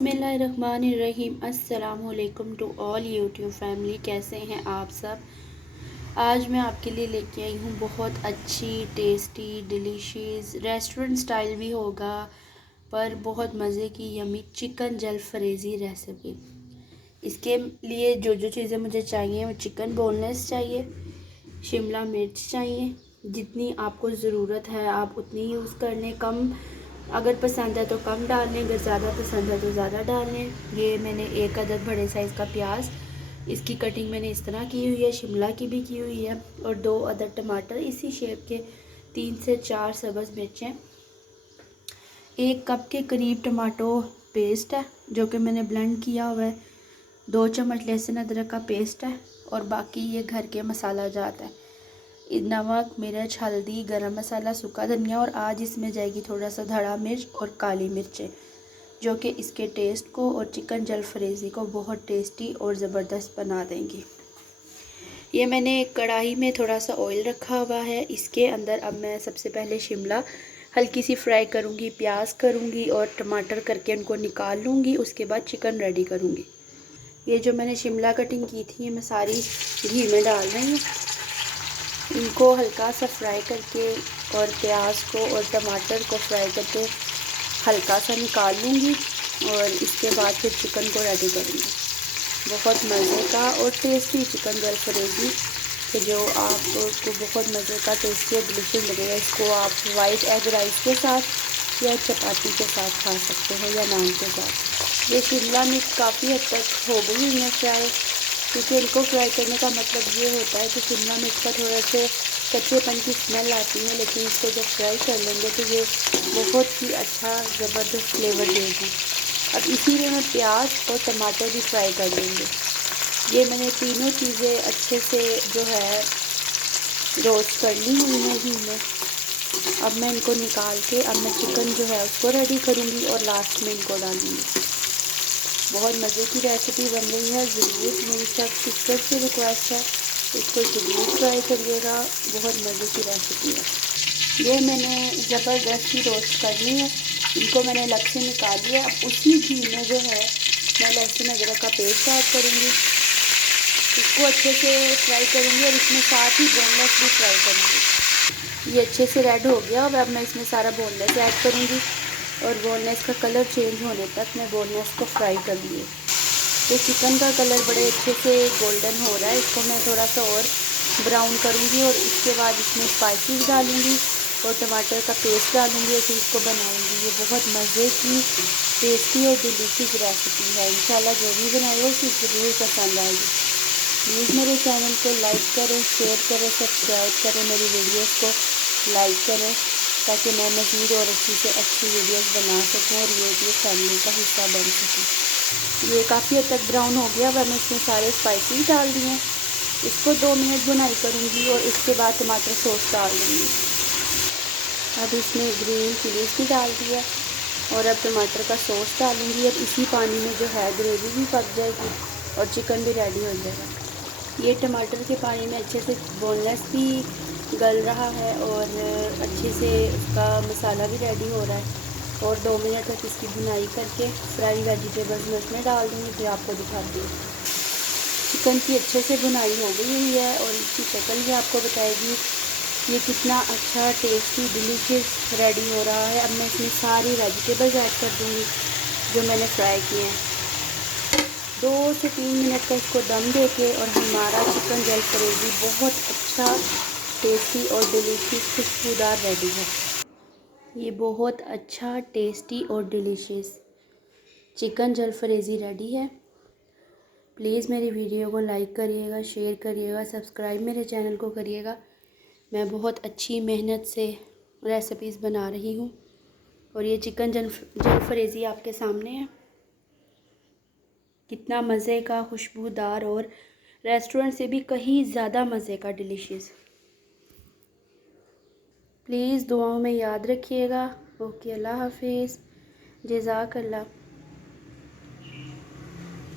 बिस्मिल्लाहिर्रहमानिर्रहीम। अस्सलामुअलैकुम to all YouTube family. कैसे हैं आप सब? आज मैं आपके लिए लेके आई हूँ बहुत अच्छी टेस्टी डिलीशियस रेस्टोरेंट स्टाइल भी होगा पर बहुत मज़े की यमी चिकन जलफरेज़ी रेसिपी। इसके लिए जो जो चीज़ें मुझे चाहिए वो चिकन बोनलेस चाहिए, शिमला मिर्च चाहिए, जितनी आपको ज़रूरत है आप उतनी यूज़ कर लें। कम अगर पसंद है तो कम डाल लें, अगर ज़्यादा पसंद है तो ज़्यादा डाल लें। ये मैंने एक अदद बड़े साइज़ का प्याज, इसकी कटिंग मैंने इस तरह की हुई है, शिमला की भी की हुई है, और 2 अदद टमाटर इसी शेप के, 3 से 4 सब्ज़ मिर्चें, 1 कप के करीब टमाटो पेस्ट है जो कि मैंने ब्लेंड किया हुआ है, 2 चम्मच लहसुन अदरक का पेस्ट है, और बाकी ये घर के मसाला जात है, नमक, मिर्च, हल्दी, गरम मसाला, सूखा धनिया, और आज इसमें जाएगी थोड़ा सा धड़ा मिर्च और काली मिर्चें जो कि इसके टेस्ट को और चिकन जलफरेज़ी को बहुत टेस्टी और ज़बरदस्त बना देंगी। ये मैंने एक कढ़ाई में थोड़ा सा ऑयल रखा हुआ है। इसके अंदर अब मैं सबसे पहले शिमला हल्की सी फ्राई करूँगी, प्याज करूँगी और टमाटर करके उनको निकाल लूँगी। उसके बाद चिकन रेडी करूँगी। ये जो मैंने शिमला कटिंग की थी ये मैं सारी घी में डाल रही हूँ। इनको हल्का सा फ्राई करके और प्याज को और टमाटर को फ्राई करके हल्का सा निकाल लूँगी और इसके बाद फिर चिकन को रेडी करूँगी। बहुत मज़े का और टेस्टी चिकन जलफरेज़ी कि जो आपको बहुत मज़े का टेस्टी और डिलीशियस लगेगा। इसको आप वाइट एग राइस के साथ या चपाती के साथ खा सकते हैं या नान के साथ। ये शिमला मिर्च काफ़ी हद तक हो गई है फ्राई, क्योंकि इनको फ्राई करने का मतलब ये होता है कि शिमला मिर्च का थोड़ा से कच्चेपन की स्मेल आती है, लेकिन इसको जब फ्राई कर लेंगे तो ये बहुत ही अच्छा ज़बरदस्त फ्लेवर देगी। अब इसी में मैं प्याज और टमाटर भी फ्राई कर देंगे। ये मैंने तीनों चीज़ें अच्छे से जो है रोस्ट कर ली हुई हैं घी में। अब मैं इनको निकाल के अब मैं चिकन जो है उसको रेडी करूँगी और लास्ट में इनको डालूँगी। बहुत मज़े की रेसिपी बन रही है। ज़रूर मेरी सब सिस्टर से रिक्वेस्ट है इसको ज़रूर ट्राई करिएगा, बहुत मज़े की रेसिपी है। ये मैंने ज़बरदस्त ही रोस्ट कर ली है, इनको मैंने अलग से निकाल लिया। अब उसी घी में जो है मैं लहसुन अदरक का पेस्ट ऐड करूँगी, इसको अच्छे से फ्राई करूँगी और इसमें साथ ही बोनलेस भी फ्राई करूँगी। ये अच्छे से रेड हो गया। अब मैं इसमें सारा बोनलेस ऐड करूँगी और बोनलेस का कलर चेंज होने तक मैं बोनलेस को फ्राई कर लिए। तो चिकन का कलर बड़े अच्छे से गोल्डन हो रहा है, इसको मैं थोड़ा सा और ब्राउन करूँगी और इसके बाद इसमें स्पाइसेस डालूँगी और टमाटर का पेस्ट डालूँगी और फिर इसको बनाऊँगी। ये बहुत मज़े की टेस्टी और डिलीशियस रेसिपी है। इंशाल्लाह जो भी बनाए हो उसे ज़रूर पसंद आएगी। प्लीज़ मेरे चैनल को लाइक करें, शेयर करें, सब्सक्राइब करें, मेरी वीडियोस को लाइक करें ताकि मैं मज़ीद और अच्छी से अच्छी वीडियोस बना सकूं और यूट्यूब फैमिली का हिस्सा बन सकूं। ये काफ़ी हद तक ब्राउन हो गया। अब मैं इसमें सारे स्पाइसेस डाल दिए। इसको 2 मिनट बुनाई करूँगी और इसके बाद टमाटर सॉस डाल दूँगी। अब इसमें ग्रीन चिलीज़ भी डाल दिया और अब टमाटर का सॉस डालूँगी। अब इसी पानी में जो है ग्रेवी भी पक जाएगी और चिकन भी रेडी हो जाएगा। ये टमाटर के पानी में अच्छे से बोनलेस भी गल रहा है और अच्छे से उसका मसाला भी रेडी हो रहा है और 2 मिनट तक इसकी भुनाई करके फ्राई वेजिटेबल्स में उसमें डाल दूँगी। फिर आपको दिखाती हूँ। चिकन की अच्छे से भुनाई हो गई हुई है और इसकी शक्ल भी आपको बताएगी ये कितना अच्छा टेस्टी डिलीशियस रेडी हो रहा है। अब मैं इसमें सारी वेजिटेबल्स ऐड कर दूँगी जो मैंने फ्राई किए हैं। 2 से 3 मिनट का इसको दम देके और हमारा चिकन जलफरेज़ी बहुत अच्छा टेस्टी और डिलीशियस खुशबूदार रेडी है। ये बहुत अच्छा टेस्टी और डिलीशियस चिकन जलफरेज़ी रेडी है। प्लीज़ मेरी वीडियो को लाइक करिएगा, शेयर करिएगा, सब्सक्राइब मेरे चैनल को करिएगा। मैं बहुत अच्छी मेहनत से रेसिपीज़ बना रही हूँ और ये चिकन जलफरेज़ी आपके सामने है। कितना मज़े का, खुशबूदार और रेस्टोरेंट से भी कहीं ज़्यादा मज़े का डिलीशियस। प्लीज़ दुआओं में याद रखिएगा। ओके, अल्लाह हाफिज़, जज़ाकल्लाह।